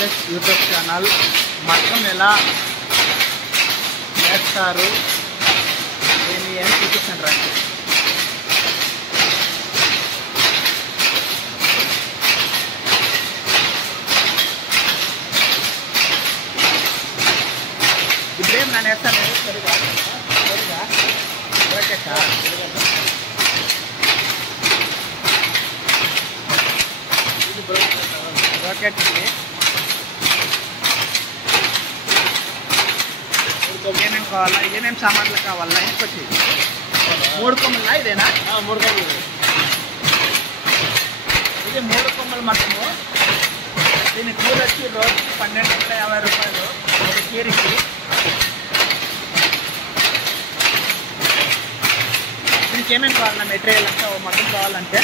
SS YouTube channel మగ్గం ఎలా వేస్తారు ఏమి అని చూపిస్తాను రండి. ఇప్పుడేం నన్ను వేస్తాను సరిగా రాకెట్ ఏమేమి కావాలా, ఏమేమి సామాన్లు కావాలా ఇంకొచ్చి 3 కొమ్మలా ఇదేనా? 3 కొమ్మలు. ఇది 3 కొమ్మలు మట్టము. దీని కూలి వచ్చి రోజుకి 1250 రూపాయలు ఒక చీరికి. దీనికి ఏమేమి కావాలన్నా మెటీరియల్ అంతా మగ్గం కావాలంటే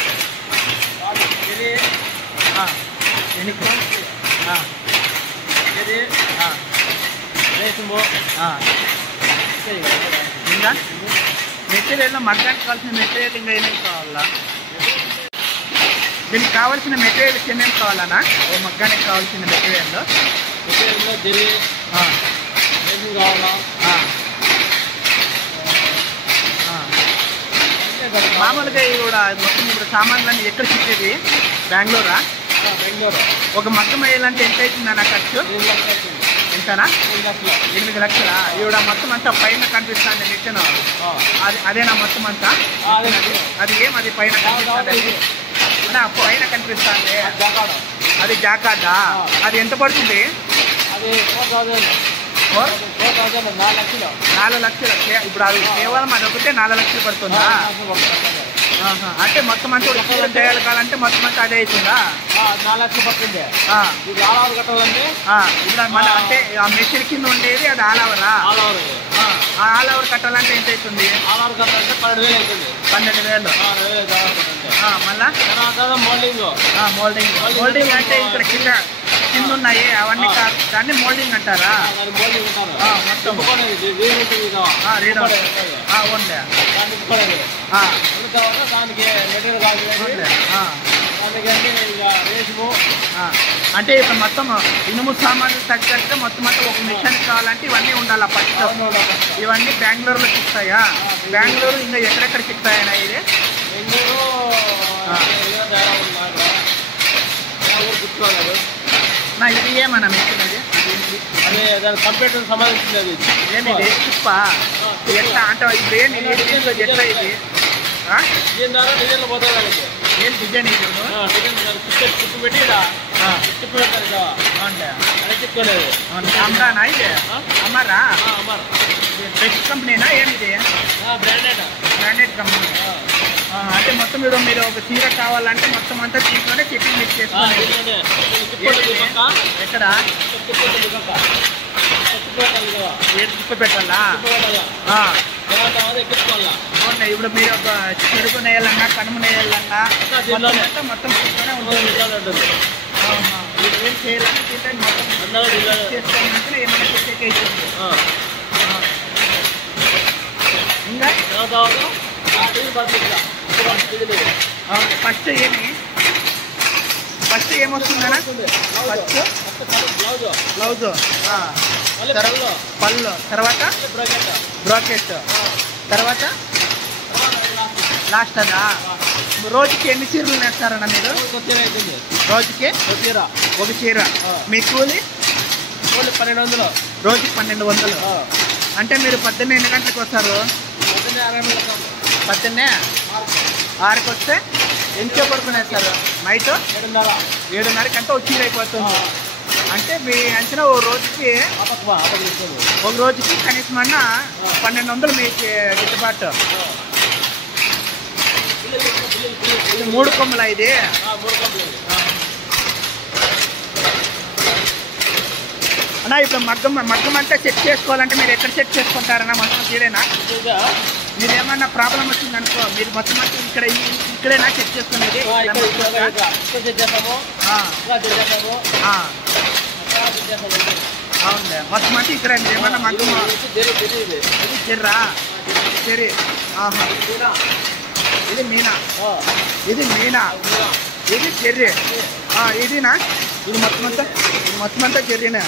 ఇది ఎనికి ఇది రేషము ఇంకా మెటీరియల్ మగ్గానికి కావాల్సిన మెటీరియల్ ఇంకా ఏమేమి కావాలా? దీనికి కావాల్సిన మెటీరియల్స్ ఏమేమి కావాలన్నా ఓ మగ్గానికి కావాల్సిన మెటీరియల్ మెటీరియల్లో జరి రేషం కావాలా? మామూలుగా ఇవి కూడా మొత్తం ఇప్పుడు సామాన్లన్నీ ఎక్కడ చిక్కేది? బెంగళూరా? బెంగళూరు. ఒక మగ్గం వేయాలంటే ఎంత అవుతుందన్న ఖర్చు? ఎంతనా? 8 లక్షలా? ఇవిడ మొత్తం అంతా పైన కనిపిస్తుంది మిషన్, అదేనా మొత్తం అంతా? అది ఏమది పైన కనిపిస్తుంది? పైన కనిపిస్తుంది అది జాకాదా? అది ఎంత పడుతుంది? అది 4,000. 4 లక్షలు. ఇప్పుడు అది కేవలం అది ఒకటే 4 లక్షలు పడుతుందా? అంటే మొత్తం అంతా చీర తయారు కావాలంటే మొత్తం అంతా అదే అవుతుందా? 4 లక్షలు పడుతుంది. ఇది ఆల్ ఓవర్ కట్టాలండి. ఇప్పుడు మన అంటే ఆ మెషిన్ కింద ఉండేది అది ఆల్ ఓవరా? ఆల్ ఓవర్ కట్టాలంటే ఎంత అవుతుంది? ఆల్ ఓవర్ కట్టాలంటే 12,000 అవుతుంది. 12,000. మళ్ళా తర్వాత మోల్డింగ్ అంటే ఇక్కడ కింద ఉన్నాయి అవన్నీ దాన్ని మోల్డింగ్ అంటారా? మొత్తం దానికి మెటీరియల్ కావాలి. రేషము అంటే ఇప్పుడు మొత్తం ఇనుము సామాన్లు తగ్గట్టు మొత్తం అంతా ఒక మిషన్ కావాలంటే ఇవన్నీ ఉండాలి. ఫస్ట్ ఇవన్నీ బెంగళూరులో చిక్తాయా? బెంగళూరు ఇంకా ఎక్కడెక్కడ చిక్తాయన్నా? ఇది నా ఇది ఏమన్నా మిషన్? అది దాని కంప్యూటర్ సంబంధించింది. ఏమిది చిప్ప? ఎట్లా అంటే ఇప్పుడు ఏమి ఎట్లా ఇది? దీని ద్వారా డిజైన్లో పోతుంది. ఏం డిజైన్ ఇది? చిప్పు పెట్టి చిప్పు పెట్టారు. అది చిప్పుకోలేదు. అమ్రానా ఇది? అమ్మారా? బెస్ట్ కంపెనీనా ఏమిది? Branded company. అంటే మొత్తం మీరు ఒక చీర కావాలంటే మొత్తం అంతా దీంట్లోనే చెప్పింగ్ మిక్స్ చేసుకోవాలి. ఎక్కడ చిప్పు పెట్టాలా? ఇప్పుడు మీరు ఒక చెరుకు నేయాలన్నా కనుమ నేయాలన్నా మొత్తం ఉంటుంది. ఏం చేయాలని మొత్తం చేసుకోవాలంటే ఏమైనా చెక్ అవుతుంది. ఇంకా ఫస్ట్ ఏమొస్తుందన్నా? బ్లౌజ్, పళ్ళు, తర్వాత బ్రాకెట్, తర్వాత లాస్ట్ అదా? రోజుకి ఎన్ని చీరలు నేస్తారన్నా మీరు? రోజుకి ఒక చీర. మీ కూలి 1200. రోజుకి 1200. అంటే మీరు పొద్దున్నే ఎన్ని గంటలకు వస్తారు? పొద్దున్నే 6కి వస్తే ఎంతో పడుకునేస్తారు. నైట్ 7:30కి అంటే ఒక చీర అయిపోతుంది. అంటే మీ అంచనా ఒక రోజుకి కనీసం అన్నా 1200 మీకు గిట్టుబాటు. 3 కొమ్మలా ఇది? అన్నా ఇప్పుడు మగ్గం అంటే చెక్ చేసుకోవాలంటే మీరు ఎక్కడ చెక్ చేసుకుంటారన్నా? మొత్తం చీరేనా? మీరేమన్నా ప్రాబ్లం వచ్చింది అనుకో మీరు మొత్తం అంతా ఇక్కడేనా చెక్ చేసుకునేది? అవునులే, మొత్తం అంతా ఇక్కడ ఏమన్నా మగ్గం చెర్రా? చెరి. ఇది మీనా, ఇది చెర్రీ. ఇదినా ఇది మొత్తం అంతా జర్రీనా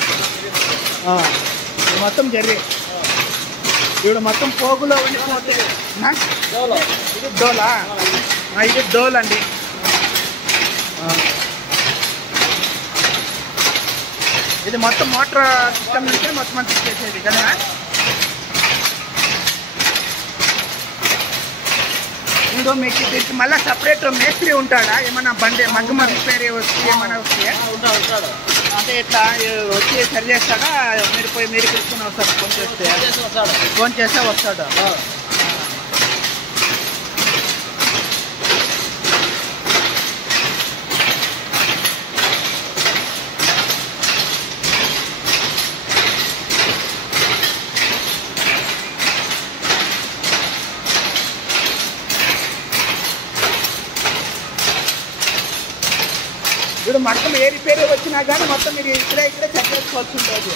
ఇది మొత్తం జర్రీ ఇప్పుడు మొత్తం పోగులో ఉండిపోతే ఇది డోలా ఇది డోల్ అండి ఇది మొత్తం మోటార్ సిస్టమ్ నుంచి మొత్తం అంతా చేసేది కదా ఇంకో మీకు దీనికి మళ్ళీ సపరేట్ మేస్త్రి ఉంటాడా ఏమన్నా బండి మగ్గమ రిపేర్ వచ్చి ఏమైనా వస్తే అంటే ఇట్లా వచ్చి సరి చేస్తాడా మీరు పోయి మీరు తీసుకుని వస్తారు ఫోన్ చేస్తే వస్తాడు ఇప్పుడు మగ్గం ఏ రిపేర్ వచ్చినా కానీ మొత్తం మీరు ఇక్కడే చెక్ చేసుకోవాల్సి ఉంటుంది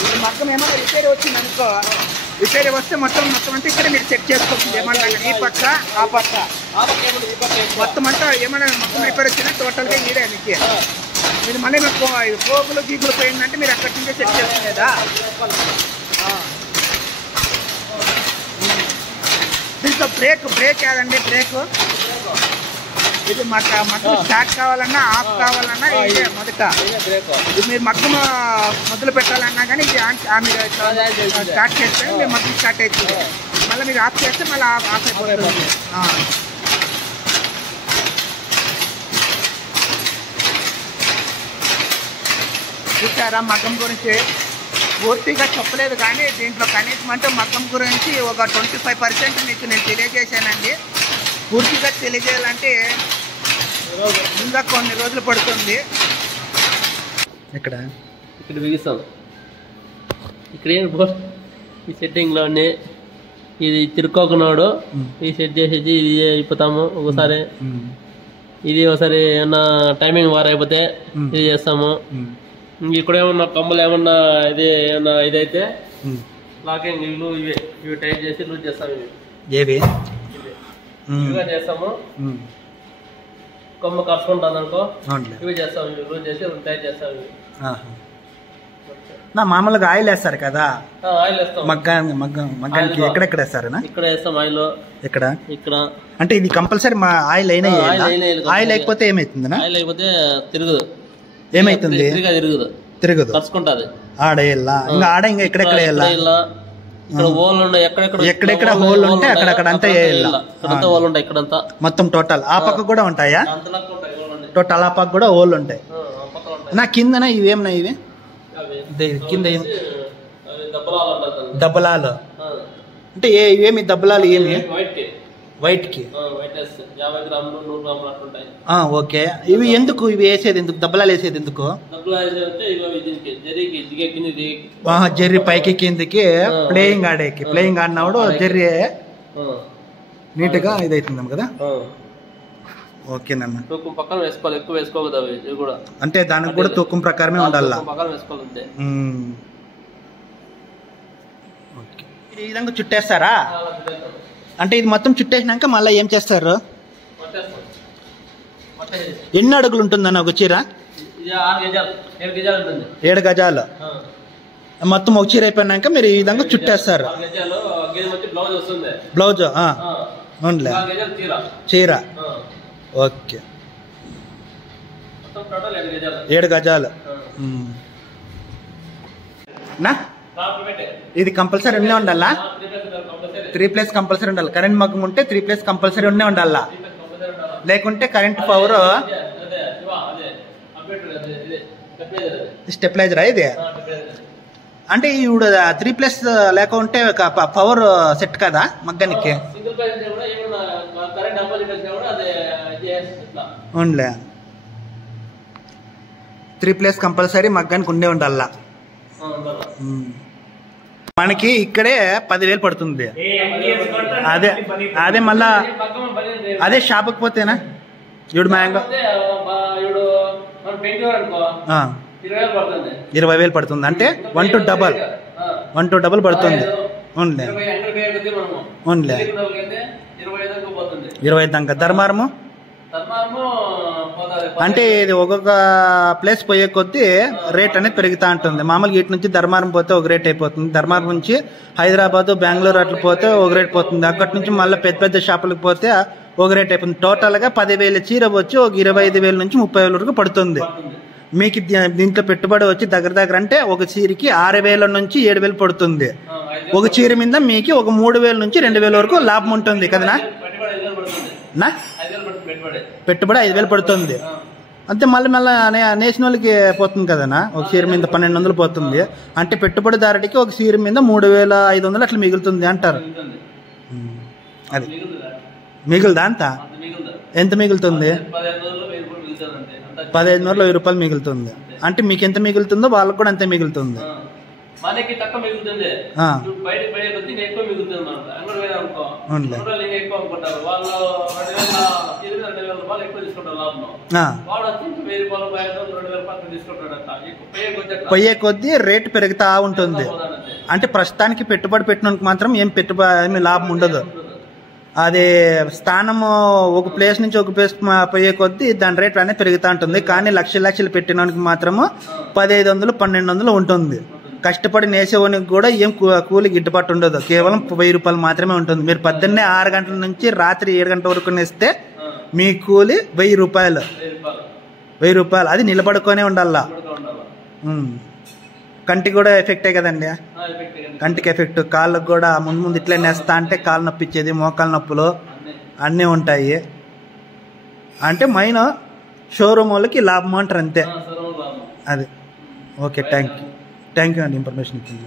ఇప్పుడు మగ్గం ఏమైనా రిపేర్ వచ్చింది అనుకో రిపేర్ వస్తే మొత్తం అంటే ఇక్కడ మీరు చెక్ చేసుకోవాల్సింది ఏమన్నా ఈ పక్క ఆ పక్క మొత్తం అంతా ఏమైనా మొత్తం రిపేర్ వచ్చినా టోటల్గా ఈడే మీకు మీరు మళ్ళీ మీకు పోగులు గీగులు పోయిందంటే మీరు అక్కడి నుంచే చెక్ చేసుకోలేదా దీంట్లో బ్రేక్ ఏదండి బ్రేక్ ఇది మగ్గం స్టార్ట్ కావాలన్నా ఆఫ్ కావాలన్నా ఇదే మొదట ఇది మీరు మగ్గం మొదలు పెట్టాలన్నా కానీ ఇది మీరు స్టార్ట్ చేస్తే మీరు మగ్గం స్టార్ట్ అవుతుంది మళ్ళీ మీరు ఆఫ్ చేస్తే మళ్ళీ ఆఫ్ అయిపోతుంది చూసారా మగ్గం గురించి పూర్తిగా చెప్పలేదు కానీ దీంట్లో కనీసం అంటే మగ్గం గురించి ఒక 25% మీకు నేను తెలియజేశానండి పూర్తిగా తెలియజేయాలంటే ఇంకా కొన్ని రోజులు పడుతుంది ఇక్కడ బిగిస్తాం ఇక్కడ ఏం బోర్ ఈ సెట్టింగ్లోనే ఇది తిరుక్కోకున్నాడు ఈ సెట్ చేసేది ఇది అయిపోతాము ఒకసారి ఇది ఒకసారి ఏమన్నా టైమింగ్ వారు అయిపోతే ఇది చేస్తాము ఇక్కడ ఏమన్నా కమ్మలు ఏమన్నా ఇది ఏమన్నా ఇదైతే లాకింగ్ ఇవి టైట్ చేసి లూజ్ చేస్తాము ఇవి చేస్తాము కొమ్మ కలుసుకుంటాను అనుకో ఇవి చేస్తాం లూజ్ చేసి టైట్ చేస్తాం మామూలుగా ఆయిల్ వేస్తారు కదా ఆయిల్ వేస్తాం మగ్గానికి ఎక్కడెక్కడ వేస్తారనా ఇక్కడ వేస్తాం ఆయిల్ ఇక్కడ అంటే ఇది కంపల్సరీ మా ఆయిల్ అయినా ఆయిల్ అయిపోతే ఏమైతుందనా ఆయిల్ అయిపోతే తిరగదు ఏమైతుంది తిరగదు కలుసుకుంటది ఆడేయాలా ఇంకా ఆడ ఇంకా ఎక్కడెక్కడ ఇక్కడ హోల్ ఉన్నాయి ఎక్కడెక్కడ హోల్ ఉంటే అక్కడక్కడ అంతా హోల్ ఉంటాయి ఇక్కడంతా మొత్తం టోటల్ ఆ పక్క కూడా ఉంటాయా టోటల్ ఆ పక్క కూడా హోల్ ఉంటాయి నా కిందనా ఇవేమన్నా ఇవి కింద దబ్బలాలు అంటే ఇవేమి దబ్బలాలు ఏమి వైట్ కి ఓకే ఇవి ఎందుకు ఇవి వేసేది ఎందుకు దబ్బలాలు వేసేది ఎందుకు జర్రీ పైకి కిందికి ప్లేయింగ్ ఆడినప్పుడు జర్రీ నీట్ గా ఇదైతుంది కదా ఓకేనన్న తూకం పక్కన వేసుకోవాలి ఎక్కువ వేసుకోకూడదు అవి కూడా అంటే దానికి కూడా తూకం ప్రకారమే ఉండాలి పక్కన వేసుకోవాలి ఈ విధంగా చుట్టేస్తారా అంటే ఇది మొత్తం చుట్టేసినాక మళ్ళీ ఏం చేస్తారు ఎన్ని అడుగులు ఉంటుందన్న ఒక చీర 7 గజాలు మొత్తం ఒక చీర అయిపోయినాక మీరు ఈ విధంగా చుట్టేస్తారు బ్లౌజ్ అవునులే చీర ఓకే 7 గజాలు నా ఇది కంపల్సరీ ఉన్నే ఉండాలా 3+ కంపల్సరీ ఉండాలి కరెంట్ మగ్గం ఉంటే 3+ కంపల్సరీ ఉన్నే ఉండాలా లేకుంటే కరెంట్ పవర్ స్టెబిలైజరా ఇది అంటే ఇప్పుడు 3+ లేకుంటే పవర్ సెట్ కదా మగ్గానికి అవునులే 3+ కంపల్సరీ మగ్గానికి ఉండే ఉండాలా మనకి ఇక్కడే 10,000 పడుతుంది అదే మళ్ళా అదే షాప్కి పోతేనా ఇప్పుడు మ్యాంగో 20,000 పడుతుంది అంటే 1 to double పడుతుంది అవునులే 25 దాకా ధర్మారము అంటే ఇది ఒక్కొక్క ప్లేస్ పోయే కొద్దీ రేట్ అనేది పెరుగుతూ ఉంటుంది. మామూలుగా ఇటు నుంచి ధర్మారం పోతే ఒక రేట్ అయిపోతుంది, ధర్మారం నుంచి హైదరాబాద్ బెంగళూరు అట్లా పోతే ఒక రేట్ పోతుంది, అక్కడి నుంచి మళ్ళీ పెద్ద పెద్ద షాపులకు పోతే ఒక రేట్ అయిపోతుంది. టోటల్గా 10,000 చీర వచ్చి ఒక 25,000 నుంచి 30,000 వరకు పడుతుంది. మీకు దీంట్లో పెట్టుబడి వచ్చి దగ్గర అంటే ఒక చీరకి 6,000 నుంచి 7,000 పడుతుంది. ఒక చీర మీద మీకు ఒక 3,000 నుంచి 2,000 వరకు లాభం ఉంటుంది కదనా? పెట్టుబడి 5,000 పడుతుంది అంతే. మళ్ళీ నేసిన వాళ్ళకి పోతుంది కదనా, ఒక చీర మీద 1,200 పోతుంది అంటే పెట్టుబడిదారుడికి ఒక చీర మీద 3,500 అట్లా మిగులుతుంది అంటారు. అది మిగులుదా అంత? ఎంత మిగులుతుంది? 1,500 రూపాయలు మిగులుతుంది. అంటే మీకు ఎంత మిగులుతుందో వాళ్ళకి కూడా అంతే మిగులుతుంది. మనకి తక్కువ మిగులుతుంది, బయటకు పోయే కొద్ది ఎక్కువ మిగులుతుంది. అంగడి పోయినా అనుకో ఇంకా ఎక్కువ అనుకుంటారు వాళ్ళు, 2,000 రూపాయలు ఎక్కువ తీసుకుంటారు లాభం. వాడు వచ్చి 1,000 రూపాయలు 5,000 2,000 తీసుకుంటాడు. పోయే కొద్దీ రేటు పెరుగుతా ఉంటుంది. అంటే ప్రస్తుతానికి పెట్టుబడి పెట్టినందుకు మాత్రం ఏమి లాభం ఉండదు. అది స్థానము ఒక ప్లేస్ నుంచి ఒక ప్లేస్ పోయే కొద్దీ దాని రేట్ అనేది పెరుగుతూ ఉంటుంది. కానీ లక్షలు పెట్టినోనికి మాత్రము 1,500 1,200 ఉంటుంది. కష్టపడి నేసేవానికి కూడా ఏం కూలి గిట్టుబాటు ఉండదు, కేవలం 1,000 రూపాయలు మాత్రమే ఉంటుంది. మీరు పొద్దున్నే 6 గంటల నుంచి రాత్రి 7 గంటల వరకు నేస్తే మీ కూలి 1,000 రూపాయలు. 1,000 రూపాయలు అది నిలబడుకొనే ఉండాలా. కంటికి కూడా ఎఫెక్టే కదండి, కంటికి ఎఫెక్ట్. కాళ్ళకు కూడా ముందు ఇట్లా నేస్తా అంటే కాళ్ళు నొప్పి ఇచ్చేది, మోకాళ్ళ నొప్పులు అన్నీ ఉంటాయి. అంటే మెయిన్ షోరూమ్ వాళ్ళకి లాభం అంటారు అంతే. అది ఓకే, థ్యాంక్ యూ అండి ఇన్ఫర్మేషన్ ఇచ్చింది.